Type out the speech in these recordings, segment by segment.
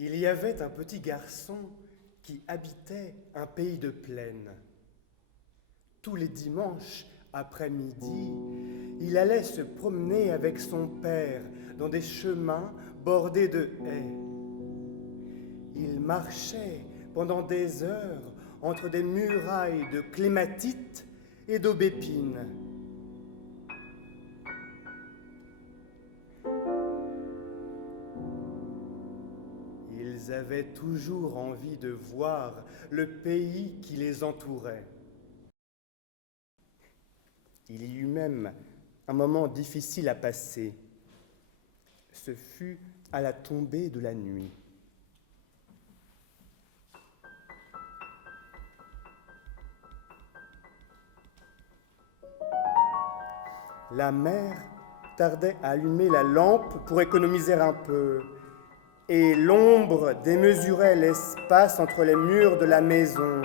Il y avait un petit garçon qui habitait un pays de plaine. Tous les dimanches après-midi, il allait se promener avec son père dans des chemins bordés de haies. Il marchait pendant des heures entre des murailles de clématites et d'aubépines. Ils avaient toujours envie de voir le pays qui les entourait. Il y eut même un moment difficile à passer. Ce fut à la tombée de la nuit. La mère tardait à allumer la lampe pour économiser un peu, et l'ombre démesurait l'espace entre les murs de la maison.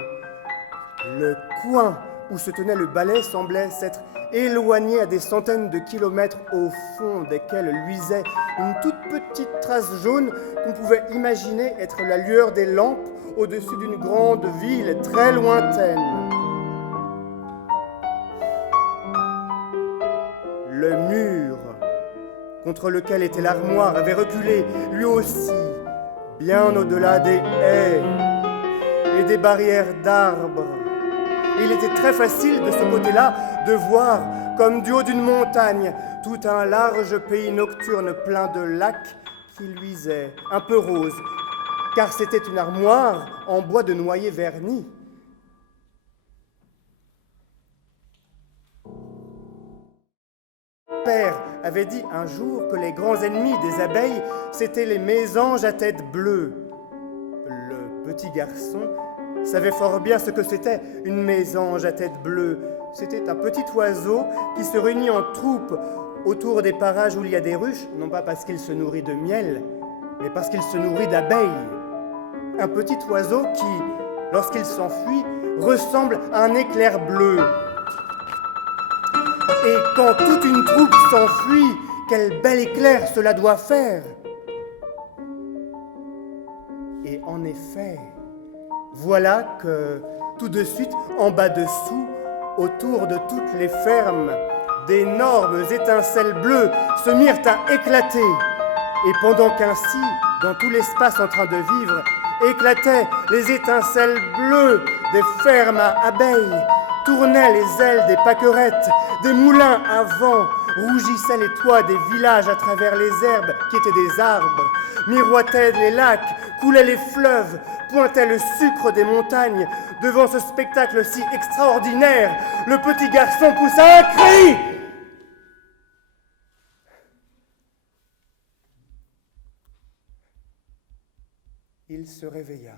Le coin où se tenait le balai semblait s'être éloigné à des centaines de kilomètres au fond desquels luisait une toute petite trace jaune qu'on pouvait imaginer être la lueur des lampes au-dessus d'une grande ville très lointaine. Le mur contre lequel était l'armoire avait reculé, lui aussi, bien au-delà des haies et des barrières d'arbres. Il était très facile de ce côté-là de voir, comme du haut d'une montagne, tout un large pays nocturne plein de lacs qui luisaient, un peu roses, car c'était une armoire en bois de noyer verni. Père avait dit un jour que les grands ennemis des abeilles, c'étaient les mésanges à tête bleue. Le petit garçon savait fort bien ce que c'était une mésange à tête bleue. C'était un petit oiseau qui se réunit en troupe autour des parages où il y a des ruches, non pas parce qu'il se nourrit de miel, mais parce qu'il se nourrit d'abeilles. Un petit oiseau qui, lorsqu'il s'enfuit, ressemble à un éclair bleu. Et quand toute une troupe s'enfuit, quel bel éclair cela doit faire! Et en effet, voilà que, tout de suite, en bas dessous, autour de toutes les fermes, d'énormes étincelles bleues se mirent à éclater. Et pendant qu'ainsi, dans tout l'espace en train de vivre, éclataient les étincelles bleues des fermes à abeilles, tournaient les ailes des pâquerettes, des moulins à vent, rougissaient les toits des villages à travers les herbes qui étaient des arbres, miroitaient les lacs, coulaient les fleuves, pointait le sucre des montagnes. Devant ce spectacle si extraordinaire, le petit garçon poussa un cri. Il se réveilla.